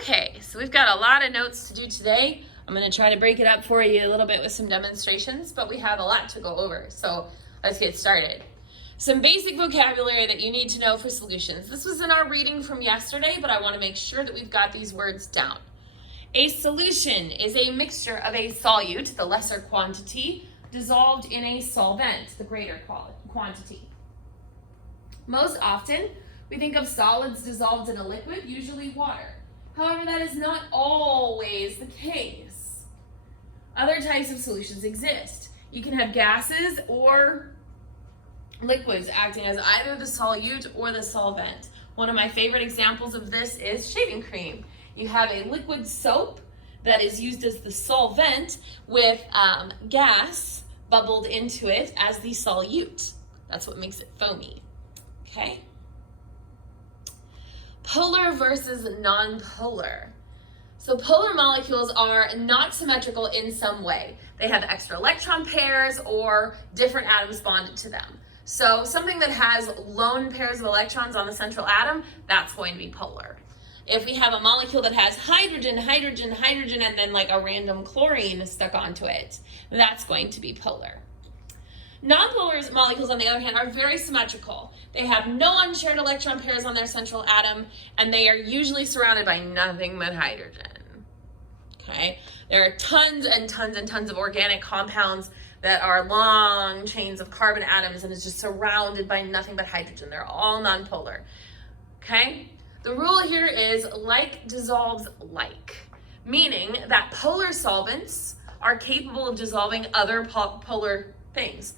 Okay, so we've got a lot of notes to do today. I'm going to try to break it up for you a little bit with some demonstrations, but we have a lot to go over. So let's get started. Some basic vocabulary that you need to know for solutions. This was in our reading from yesterday, but I want to make sure that we've got these words down. A solution is a mixture of a solute, the lesser quantity, dissolved in a solvent, the greater quantity. Most often, we think of solids dissolved in a liquid, usually water. However, that is not always the case. Other types of solutions exist. You can have gases or liquids acting as either the solute or the solvent. One of my favorite examples of this is shaving cream. You have a liquid soap that is used as the solvent with gas bubbled into it as the solute. That's what makes it foamy. Okay? Polar versus nonpolar. So polar molecules are not symmetrical in some way. They have extra electron pairs or different atoms bonded to them. So something that has lone pairs of electrons on the central atom, that's going to be polar. If we have a molecule that has hydrogen, hydrogen, hydrogen, and then like a random chlorine stuck onto it, that's going to be polar. Nonpolar molecules, on the other hand, are very symmetrical. They have no unshared electron pairs on their central atom, and they are usually surrounded by nothing but hydrogen. Okay? There are tons and tons and tons of organic compounds that are long chains of carbon atoms, and it's just surrounded by nothing but hydrogen. They're all nonpolar. Okay? The rule here is like dissolves like, meaning that polar solvents are capable of dissolving other polar things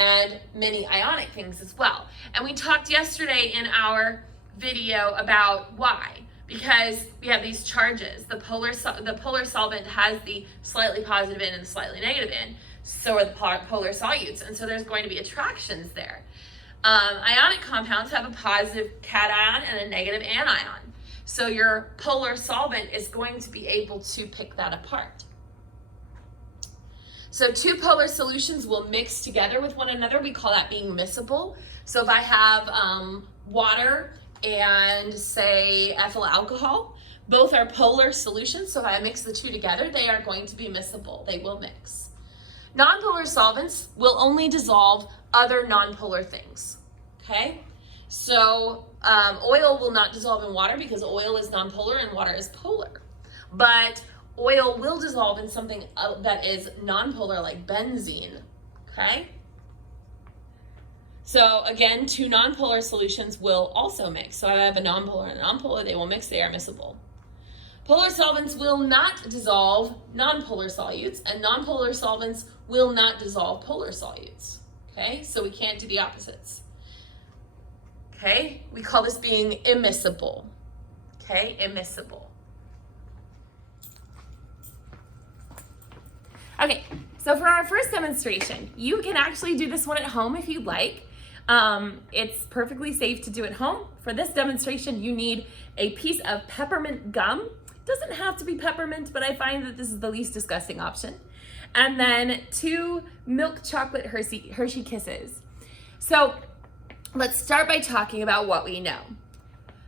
and many ionic things as well. And we talked yesterday in our video about why. Because we have these charges. The polar solvent has the slightly positive end and the slightly negative end. So are the polar solutes. And so there's going to be attractions there. Ionic compounds have a positive cation and a negative anion. So your polar solvent is going to be able to pick that apart. So two polar solutions will mix together with one another. We call that being miscible. So if I have water and say ethyl alcohol, both are polar solutions. So if I mix the two together, they are going to be miscible. They will mix. Nonpolar solvents will only dissolve other nonpolar things. Okay? So oil will not dissolve in water because oil is nonpolar and water is polar. But oil will dissolve in something that is nonpolar, like benzene, okay? So again, two nonpolar solutions will also mix. So I have a nonpolar and a nonpolar, they will mix, they are miscible. Polar solvents will not dissolve nonpolar solutes, and nonpolar solvents will not dissolve polar solutes, okay? So we can't do the opposites, okay? We call this being immiscible, okay? Immiscible. Okay, so for our first demonstration, you can actually do this one at home if you'd like. It's perfectly safe to do at home. For this demonstration, you need a piece of peppermint gum. It doesn't have to be peppermint, but I find that this is the least disgusting option. And then 2 milk chocolate Hershey Kisses. So let's start by talking about what we know.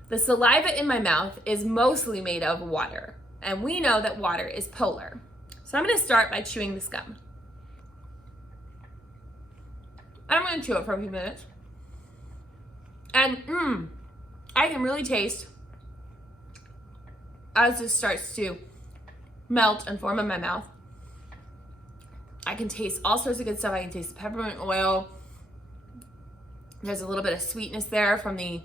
The saliva in my mouth is mostly made of water, and we know that water is polar. So I'm going to start by chewing this gum. I'm going to chew it for a few minutes. And I can really taste as this starts to melt and form in my mouth. I can taste all sorts of good stuff. I can taste the peppermint oil. There's a little bit of sweetness there from the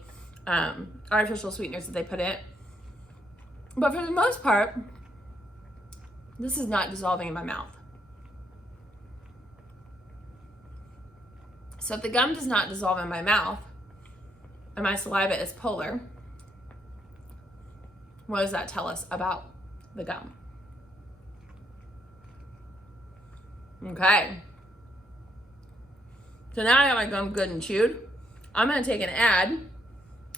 artificial sweeteners that they put in it. But for the most part, this is not dissolving in my mouth. So if the gum does not dissolve in my mouth and my saliva is polar, what does that tell us about the gum? Okay. So now I got my gum good and chewed. I'm going to take and add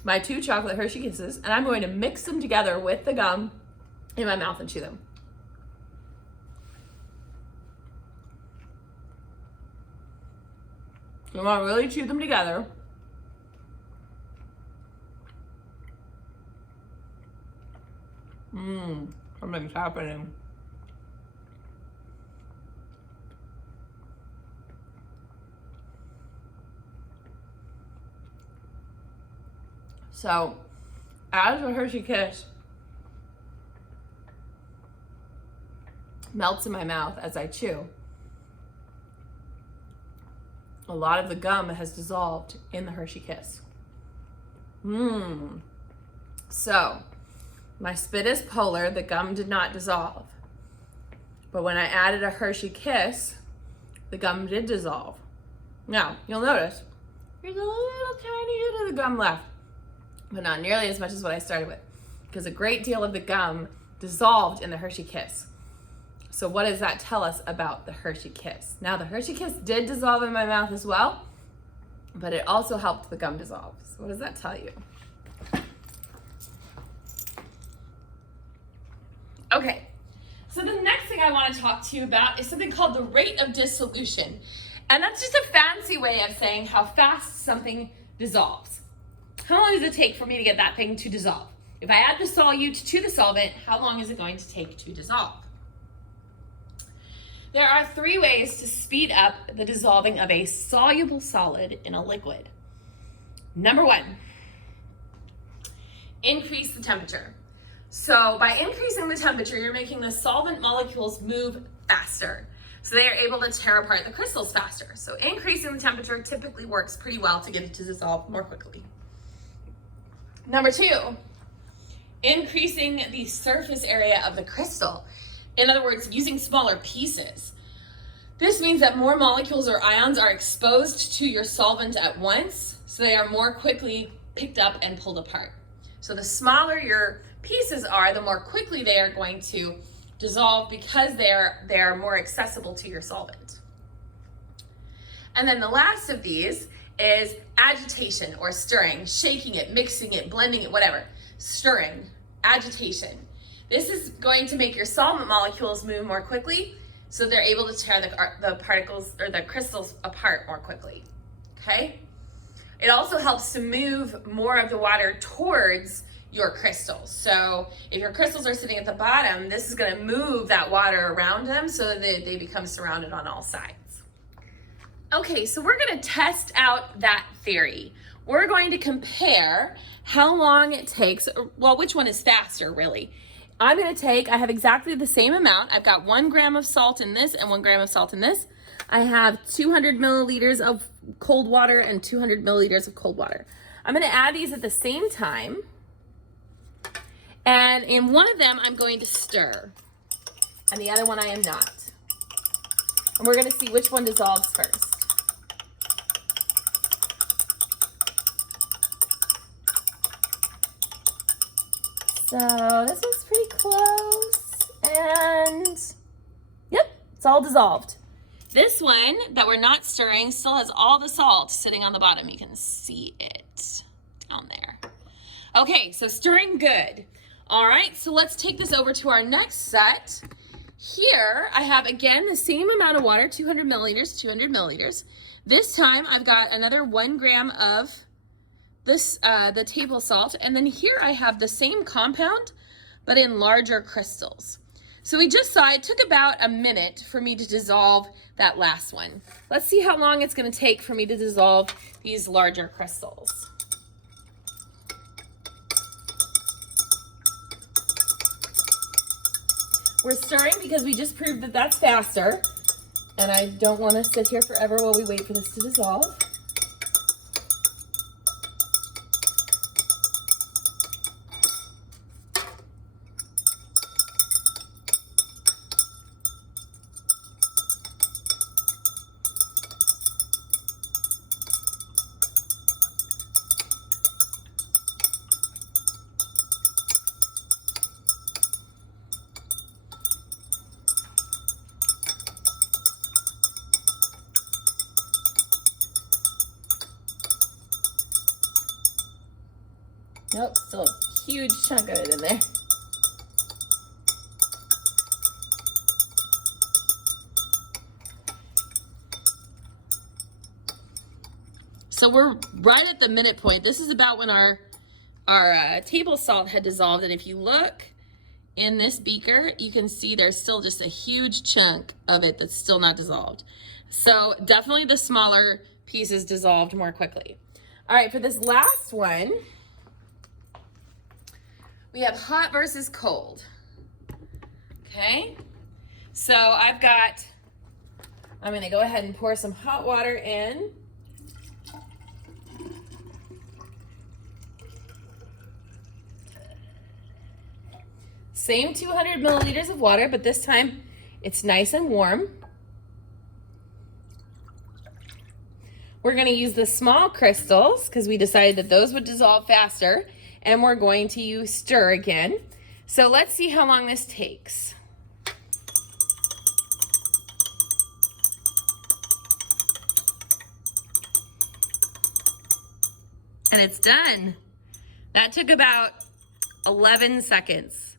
my 2 chocolate Hershey Kisses, and I'm going to mix them together with the gum in my mouth and chew them. You want to really chew them together. Something's happening. So, as the Hershey Kiss melts in my mouth as I chew, a lot of the gum has dissolved in the Hershey Kiss. So, my spit is polar, the gum did not dissolve. But when I added a Hershey Kiss, the gum did dissolve. Now, you'll notice, there's a little tiny bit of the gum left, but not nearly as much as what I started with, because a great deal of the gum dissolved in the Hershey Kiss. So what does that tell us about the Hershey Kiss? Now, the Hershey Kiss did dissolve in my mouth as well, but it also helped the gum dissolve. So what does that tell you? Okay, so the next thing I want to talk to you about is something called the rate of dissolution. And that's just a fancy way of saying how fast something dissolves. How long does it take for me to get that thing to dissolve? If I add the solute to the solvent, how long is it going to take to dissolve? There are 3 ways to speed up the dissolving of a soluble solid in a liquid. Number 1, increase the temperature. So by increasing the temperature, you're making the solvent molecules move faster. So they are able to tear apart the crystals faster. So increasing the temperature typically works pretty well to get it to dissolve more quickly. Number 2, increasing the surface area of the crystal. In other words, using smaller pieces. This means that more molecules or ions are exposed to your solvent at once, so they are more quickly picked up and pulled apart. So the smaller your pieces are, the more quickly they are going to dissolve because they're more accessible to your solvent. And then the last of these is agitation or stirring, shaking it, mixing it, blending it, whatever. Stirring, agitation. This is going to make your solvent molecules move more quickly, so they're able to tear the particles or the crystals apart more quickly, okay? It also helps to move more of the water towards your crystals. So if your crystals are sitting at the bottom, this is going to move that water around them so that they become surrounded on all sides. Okay, so we're going to test out that theory. We're going to compare how long it takes, well, which one is faster, really. I have exactly the same amount. I've got 1 gram of salt in this and 1 gram of salt in this. I have 200 milliliters of cold water and 200 milliliters of cold water. I'm going to add these at the same time. And in one of them, I'm going to stir. And the other one I am not. And we're going to see which one dissolves first. So this is pretty close. And yep, it's all dissolved. This one that we're not stirring still has all the salt sitting on the bottom. You can see it down there. Okay, so stirring good. All right, so let's take this over to our next set. Here I have, again, the same amount of water, 200 milliliters, 200 milliliters. This time I've got another 1 gram of this, the table salt, and then here I have the same compound, but in larger crystals. So we just saw it took about a minute for me to dissolve that last one. Let's see how long it's going to take for me to dissolve these larger crystals. We're stirring because we just proved that that's faster, and I don't want to sit here forever while we wait for this to dissolve. Nope, still a huge chunk of it in there. So we're right at the minute point. This is about when our table salt had dissolved, and if you look in this beaker, you can see there's still just a huge chunk of it that's still not dissolved. So definitely the smaller pieces dissolved more quickly. All right, for this last one, we have hot versus cold. Okay, so I'm gonna go ahead and pour some hot water in. Same 200 milliliters of water, but this time it's nice and warm. We're gonna use the small crystals because we decided that those would dissolve faster, and we're going to use stir again. So let's see how long this takes. And it's done. That took about 11 seconds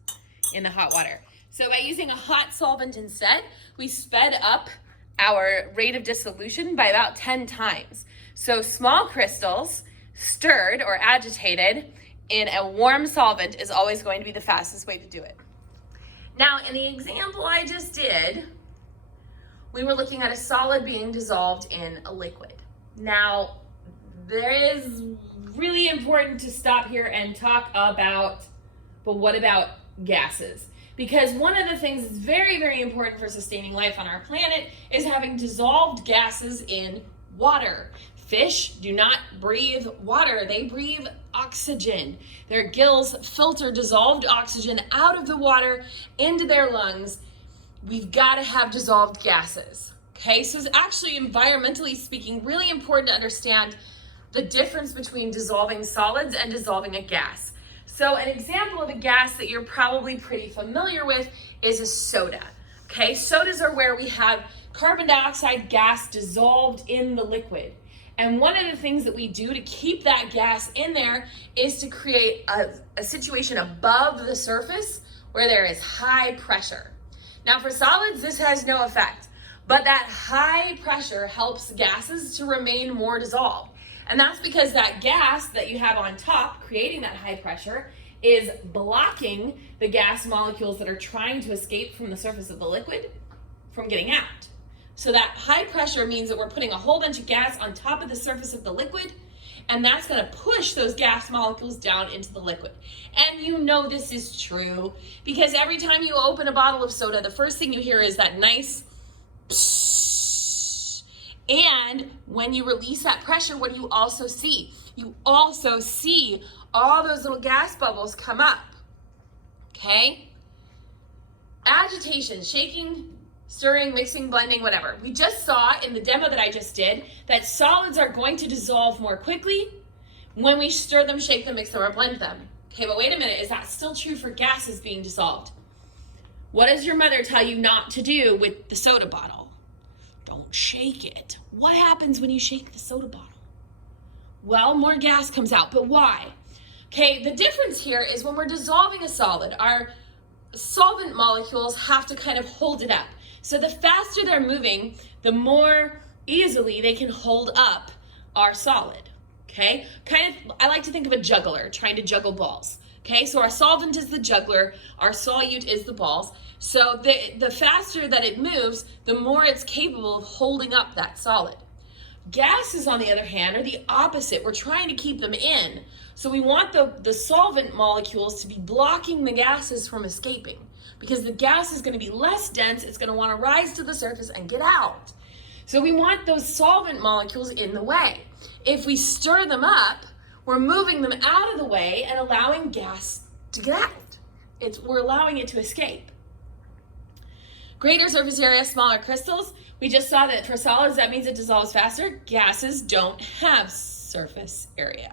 in the hot water. So by using a hot solvent instead, we sped up our rate of dissolution by about 10 times. So small crystals stirred or agitated in a warm solvent is always going to be the fastest way to do it. Now, in the example I just did, we were looking at a solid being dissolved in a liquid. Now, there is really important to stop here and talk about, but what about gases? Because one of the things that's very, very important for sustaining life on our planet is having dissolved gases in water. Fish do not breathe water, they breathe oxygen. Their gills filter dissolved oxygen out of the water into their lungs. We've got to have dissolved gases. Okay, so it's actually, environmentally speaking, really important to understand the difference between dissolving solids and dissolving a gas. So an example of a gas that you're probably pretty familiar with is a soda. Okay, sodas are where we have carbon dioxide gas dissolved in the liquid. And one of the things that we do to keep that gas in there is to create a situation above the surface where there is high pressure. Now for solids, this has no effect, but that high pressure helps gases to remain more dissolved. And that's because that gas that you have on top, creating that high pressure, is blocking the gas molecules that are trying to escape from the surface of the liquid from getting out. So that high pressure means that we're putting a whole bunch of gas on top of the surface of the liquid, and that's gonna push those gas molecules down into the liquid. And you know this is true because every time you open a bottle of soda, the first thing you hear is that nice psst. And when you release that pressure, what do you also see? You also see all those little gas bubbles come up, okay? Agitation, shaking, stirring, mixing, blending, whatever. We just saw in the demo that I just did that solids are going to dissolve more quickly when we stir them, shake them, mix them, or blend them. Okay, but wait a minute, is that still true for gases being dissolved? What does your mother tell you not to do with the soda bottle? Don't shake it. What happens when you shake the soda bottle? Well, more gas comes out, but why? Okay, the difference here is when we're dissolving a solid, our solvent molecules have to kind of hold it up. So the faster they're moving, the more easily they can hold up our solid, okay? I like to think of a juggler trying to juggle balls. Okay, so our solvent is the juggler, our solute is the balls. So the faster that it moves, the more it's capable of holding up that solid. Gases, on the other hand, are the opposite. We're trying to keep them in. So we want the solvent molecules to be blocking the gases from escaping because the gas is going to be less dense. It's going to want to rise to the surface and get out. So we want those solvent molecules in the way. If we stir them up, we're moving them out of the way and allowing gas to get out. We're allowing it to escape. Greater surface area, smaller crystals. We just saw that for solids, that means it dissolves faster. Gases don't have surface area.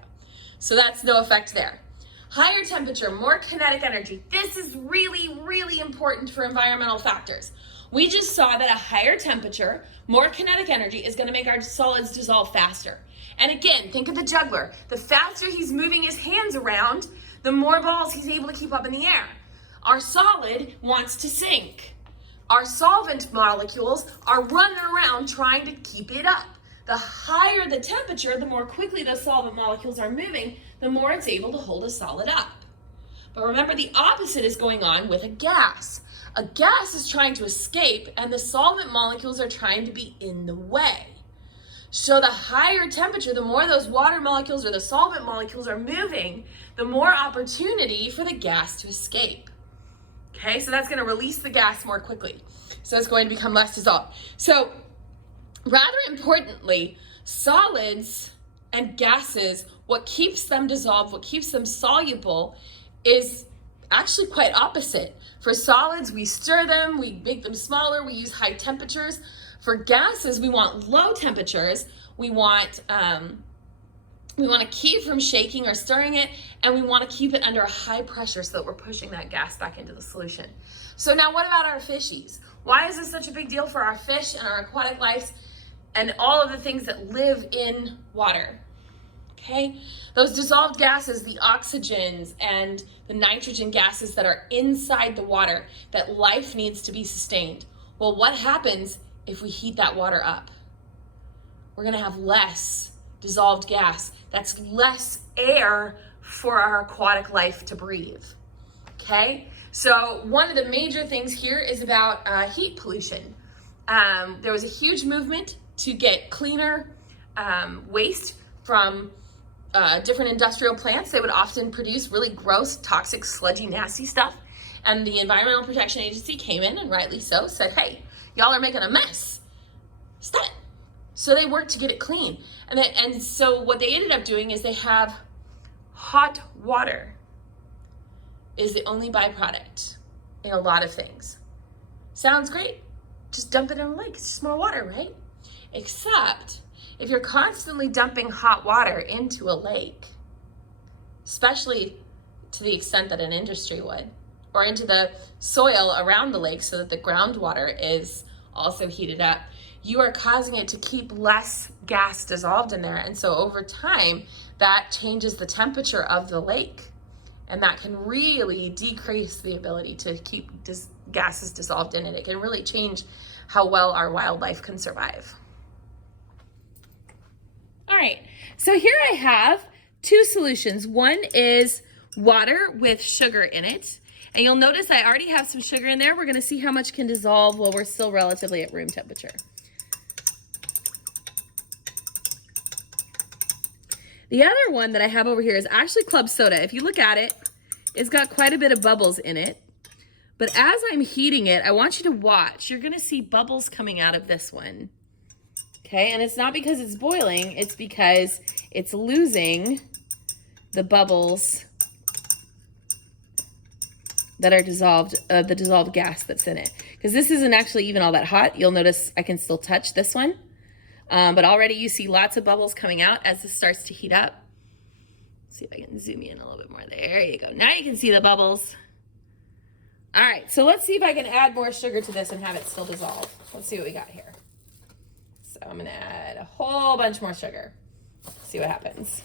So that's no effect there. Higher temperature, more kinetic energy. This is really, really important for environmental factors. We just saw that a higher temperature, more kinetic energy is going to make our solids dissolve faster. And again, think of the juggler. The faster he's moving his hands around, the more balls he's able to keep up in the air. Our solid wants to sink. Our solvent molecules are running around trying to keep it up. The higher the temperature, the more quickly the solvent molecules are moving, the more it's able to hold a solid up. But remember, the opposite is going on with a gas. A gas is trying to escape, and the solvent molecules are trying to be in the way. So the higher temperature, the more those water molecules or the solvent molecules are moving, the more opportunity for the gas to escape. Okay, so that's going to release the gas more quickly. So it's going to become less dissolved. So rather importantly, solids and gases, what keeps them dissolved, what keeps them soluble is actually quite opposite. For solids, we stir them, we make them smaller, we use high temperatures. For gases, we want low temperatures. We want to keep from shaking or stirring it, and we want to keep it under a high pressure so that we're pushing that gas back into the solution. So now what about our fishies? Why is this such a big deal for our fish and our aquatic life and all of the things that live in water? Okay, those dissolved gases, the oxygens and the nitrogen gases that are inside the water, that life needs to be sustained. Well, what happens if we heat that water up? We're going to have less dissolved gas. That's less air for our aquatic life to breathe. Okay, so one of the major things here is about heat pollution. There was a huge movement to get cleaner waste from different industrial plants. They would often produce really gross, toxic, sludgy, nasty stuff. And the Environmental Protection Agency came in, and rightly so, said, hey, y'all are making a mess. Stop it. So they worked to get it clean. And so what they ended up doing is they have hot water is the only byproduct in a lot of things. Sounds great. Just dump it in a lake. It's just more water, right? Except if you're constantly dumping hot water into a lake, especially to the extent that an industry would, or into the soil around the lake so that the groundwater is also heated up, you are causing it to keep less gas dissolved in there. And so over time, that changes the temperature of the lake. And that can really decrease the ability to keep gases dissolved in it. It can really change how well our wildlife can survive. All right, so here I have two solutions. One is water with sugar in it. And you'll notice I already have some sugar in there. We're gonna see how much can dissolve while we're still relatively at room temperature. The other one that I have over here is actually club soda. If you look at it, it's got quite a bit of bubbles in it. But as I'm heating it, I want you to watch. You're gonna see bubbles coming out of this one. Okay, and it's not because it's boiling, it's because it's losing the bubbles that are dissolved, the dissolved gas that's in it. Because this isn't actually even all that hot. You'll notice I can still touch this one. But already you see lots of bubbles coming out as this starts to heat up. Let's see if I can zoom in a little bit more. There you go. Now you can see the bubbles. All right, so let's see if I can add more sugar to this and have it still dissolve. Let's see what we got here. So I'm gonna add a whole bunch more sugar. See what happens.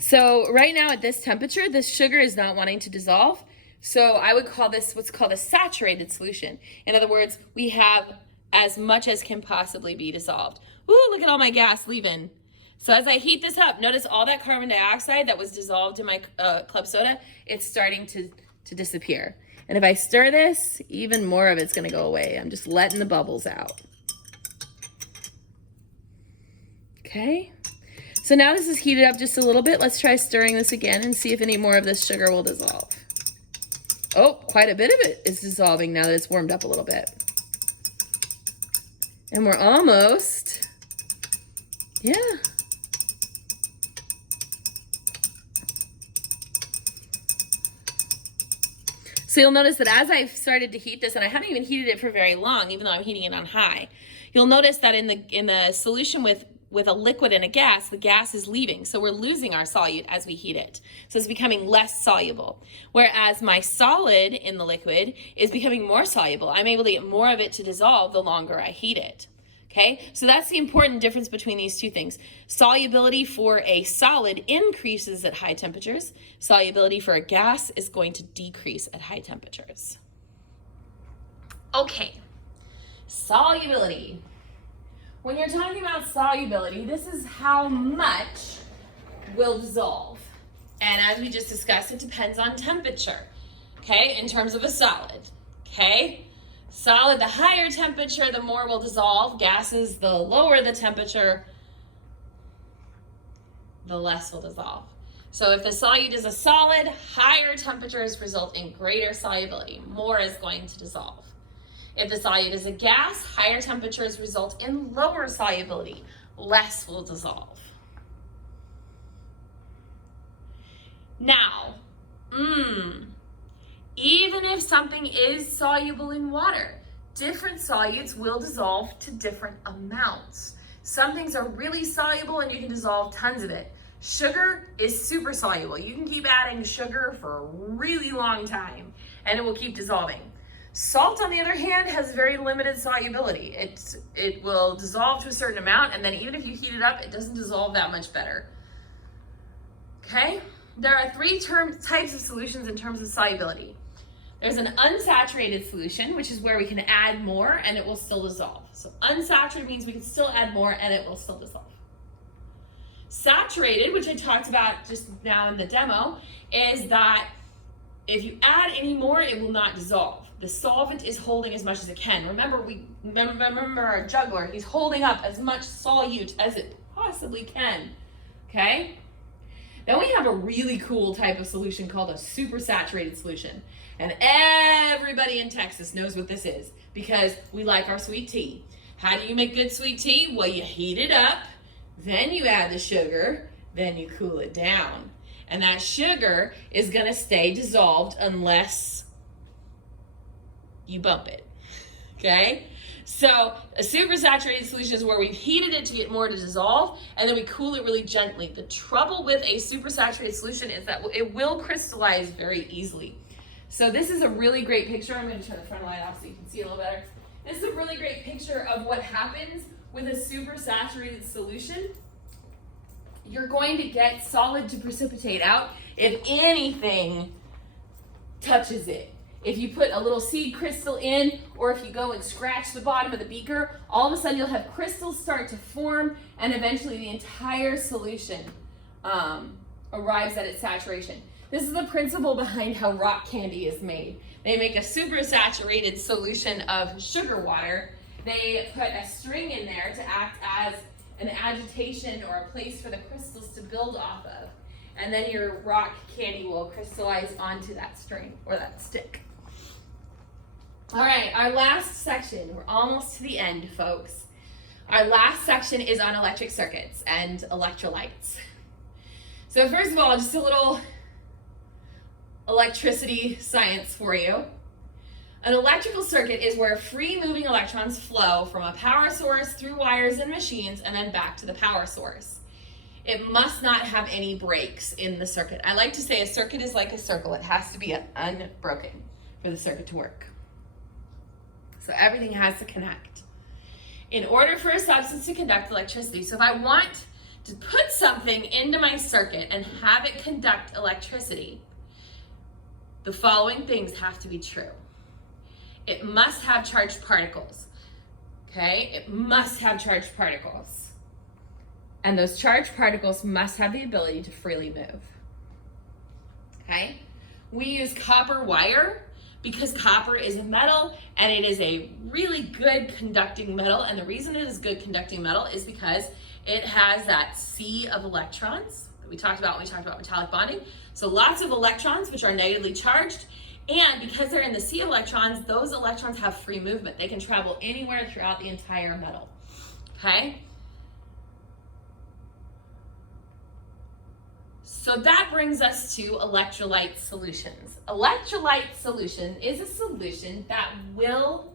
So right now at this temperature, this sugar is not wanting to dissolve. So I would call this what's called a saturated solution. In other words, we have as much as can possibly be dissolved. Ooh, look at all my gas leaving. So as I heat this up, notice all that carbon dioxide that was dissolved in my club soda, it's starting to disappear. And if I stir this, even more of it's gonna go away. I'm just letting the bubbles out. Okay. So now this is heated up just a little bit. Let's try stirring this again and see if any more of this sugar will dissolve. Oh, quite a bit of it is dissolving now that it's warmed up a little bit. And we're almost, yeah. So you'll notice that as I've started to heat this, and I haven't even heated it for very long, even though I'm heating it on high, you'll notice that in the solution with a liquid and a gas, the gas is leaving. So we're losing our solute as we heat it. So it's becoming less soluble. Whereas my solid in the liquid is becoming more soluble. I'm able to get more of it to dissolve the longer I heat it. Okay, so that's the important difference between these two things. Solubility for a solid increases at high temperatures. Solubility for a gas is going to decrease at high temperatures. Okay, solubility. When you're talking about solubility, this is how much will dissolve. And as we just discussed, it depends on temperature, okay, in terms of a solid, okay? Solid, the higher temperature, the more will dissolve. Gases, the lower the temperature, the less will dissolve. So if the solute is a solid, higher temperatures result in greater solubility. More is going to dissolve. If the solute is a gas, higher temperatures result in lower solubility. Less will dissolve. Now, even if something is soluble in water, different solutes will dissolve to different amounts. Some things are really soluble and you can dissolve tons of it. Sugar is super soluble. You can keep adding sugar for a really long time and it will keep dissolving. Salt, on the other hand, has very limited solubility. It will dissolve to a certain amount, and then even if you heat it up, it doesn't dissolve that much better. Okay? There are three types of solutions in terms of solubility. There's an unsaturated solution, which is where we can add more and it will still dissolve. So unsaturated means we can still add more and it will still dissolve. Saturated, which I talked about just now in the demo, is that if you add any more, it will not dissolve. The solvent is holding as much as it can. Remember our juggler, he's holding up as much solute as it possibly can, okay? Then we have a really cool type of solution called a supersaturated solution. And everybody in Texas knows what this is because we like our sweet tea. How do you make good sweet tea? Well, you heat it up, then you add the sugar, then you cool it down. And that sugar is gonna stay dissolved unless you bump it, okay? So a supersaturated solution is where we've heated it to get more to dissolve, and then we cool it really gently. The trouble with a supersaturated solution is that it will crystallize very easily. So this is a really great picture. I'm gonna turn the front light off so you can see a little better. This is a really great picture of what happens with a supersaturated solution. You're going to get solid to precipitate out if anything touches it. If you put a little seed crystal in, or if you go and scratch the bottom of the beaker, all of a sudden you'll have crystals start to form, and eventually the entire solution arrives at its saturation. This is the principle behind how rock candy is made. They make a supersaturated solution of sugar water. They put a string in there to act as an agitation or a place for the crystals to build off of. And then your rock candy will crystallize onto that string or that stick. All right, our last section. We're almost to the end, folks. Our last section is on electric circuits and electrolytes. So first of all, just a little electricity science for you. An electrical circuit is where free moving electrons flow from a power source through wires and machines and then back to the power source. It must not have any breaks in the circuit. I like to say a circuit is like a circle. It has to be unbroken for the circuit to work. So everything has to connect. In order for a substance to conduct electricity, so if I want to put something into my circuit and have it conduct electricity, the following things have to be true. It must have charged particles, okay? It must have charged particles. And those charged particles must have the ability to freely move, okay? We use copper wire because copper is a metal and it is a really good conducting metal. And the reason it is good conducting metal is because it has that sea of electrons that we talked about when we talked about metallic bonding. So lots of electrons which are negatively charged. And because they're in the sea of electrons, those electrons have free movement. They can travel anywhere throughout the entire metal, okay? So that brings us to electrolyte solutions. Electrolyte solution is a solution that will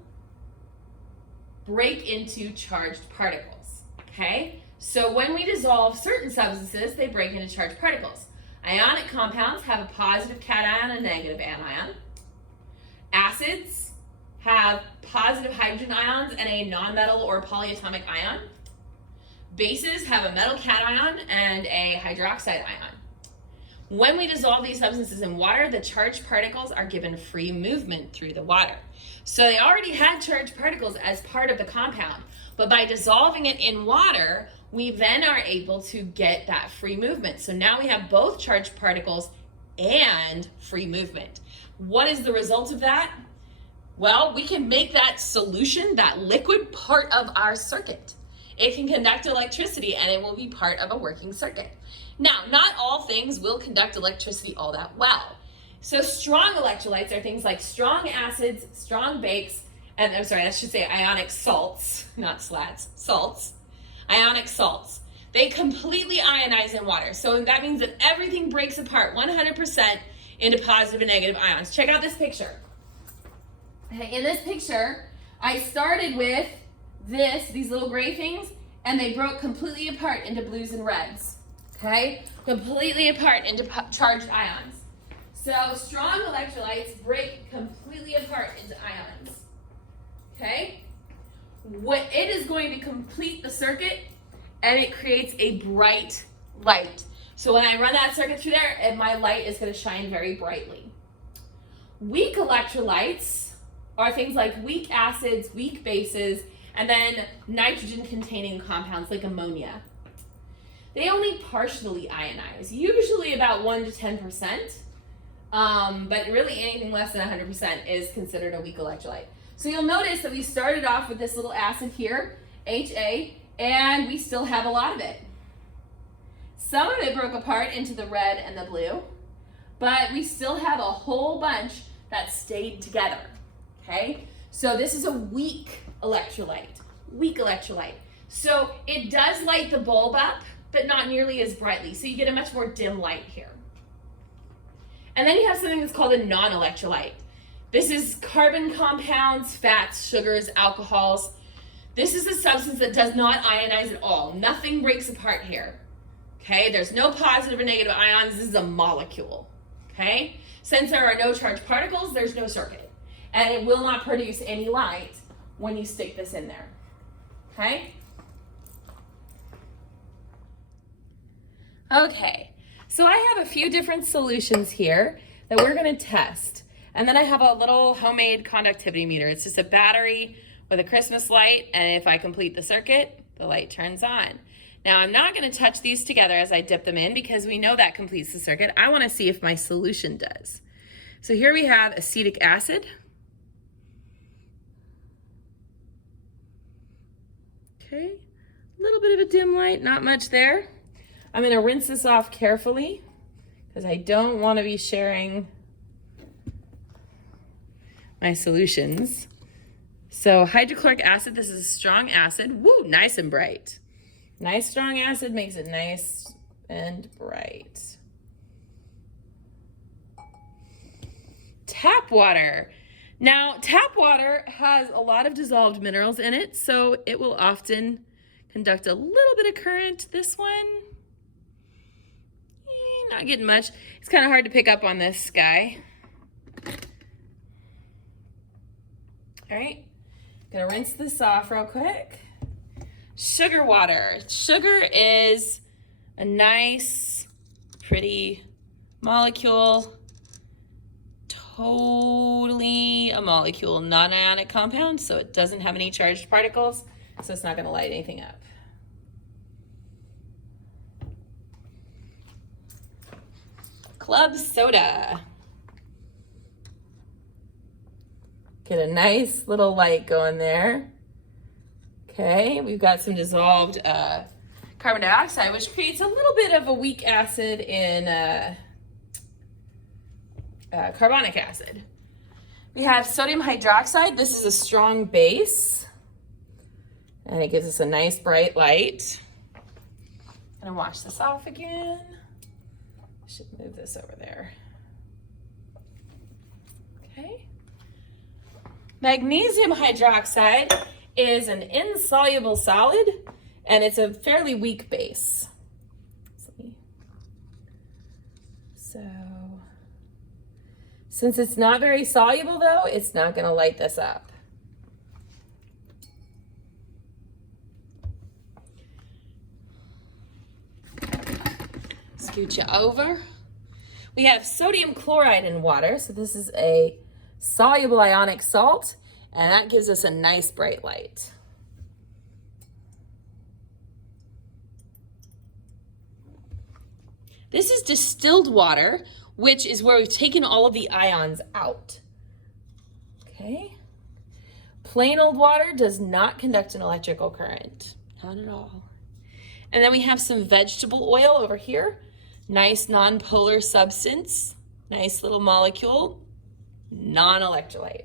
break into charged particles, okay? So when we dissolve certain substances, they break into charged particles. Ionic compounds have a positive cation and a negative anion. Acids have positive hydrogen ions and a nonmetal or polyatomic ion. Bases have a metal cation and a hydroxide ion. When we dissolve these substances in water, the charged particles are given free movement through the water. So they already had charged particles as part of the compound, but by dissolving it in water, we then are able to get that free movement. So now we have both charged particles and free movement. What is the result of that? Well, we can make that solution, that liquid, part of our circuit. It can conduct electricity and it will be part of a working circuit. Now, not all things will conduct electricity all that well. So strong electrolytes are things like strong acids, strong bakes, and I should say ionic salts, not slats, salts, ionic salts. They completely ionize in water. So that means that everything breaks apart 100% into positive and negative ions. Check out this picture. Okay, in this picture, I started with these little gray things, and they broke completely apart into blues and reds. Okay, completely apart into charged ions. So strong electrolytes break completely apart into ions. Okay, it is going to complete the circuit, and it creates a bright light. So when I run that circuit through there, and my light is going to shine very brightly. Weak electrolytes are things like weak acids, weak bases, and then nitrogen-containing compounds like ammonia. They only partially ionize, usually about 1 to 10%, but really anything less than 100% is considered a weak electrolyte. So you'll notice that we started off with this little acid here, HA, and we still have a lot of it. Some of it broke apart into the red and the blue, but we still have a whole bunch that stayed together, okay? So this is a weak electrolyte. So it does light the bulb up, but not nearly as brightly. So you get a much more dim light here. And then you have something that's called a non-electrolyte. This is carbon compounds, fats, sugars, alcohols. This is a substance that does not ionize at all. Nothing breaks apart here. Okay, there's no positive or negative ions. This is a molecule. Okay, since there are no charged particles, there's no circuit. And it will not produce any light when you stick this in there. Okay? Okay, so I have a few different solutions here that we're going to test. And then I have a little homemade conductivity meter. It's just a battery with a Christmas light, and if I complete the circuit, the light turns on. Now I'm not going to touch these together as I dip them in because we know that completes the circuit. I want to see if my solution does. So here we have acetic acid. Okay, a little bit of a dim light, not much there. I'm going to rinse this off carefully because I don't want to be sharing my solutions. So hydrochloric acid, this is a strong acid. Woo, nice and bright. Nice strong acid makes it nice and bright. Tap water. Now, tap water has a lot of dissolved minerals in it, so it will often conduct a little bit of current. This one, not getting much. It's kind of hard to pick up on this guy. All right, gonna rinse this off real quick. Sugar water. Sugar is a nice, pretty molecule. Totally a molecule, non-ionic compound, so it doesn't have any charged particles, so it's not going to light anything up. Club soda. Get a nice little light going there. Okay, we've got some dissolved carbon dioxide, which creates a little bit of a weak acid in carbonic acid. We have sodium hydroxide. This is a strong base, and it gives us a nice bright light. I'm gonna wash this off again. I should move this over there. Okay. Magnesium hydroxide is an insoluble solid, and it's a fairly weak base. So, since it's not very soluble though, it's not going to light this up. Scoot you over. We have sodium chloride in water. So this is a soluble ionic salt, and that gives us a nice bright light. This is distilled water, which is where we've taken all of the ions out. Okay. Plain old water does not conduct an electrical current, not at all. And then we have some vegetable oil over here. Nice nonpolar substance, nice little molecule, non-electrolyte.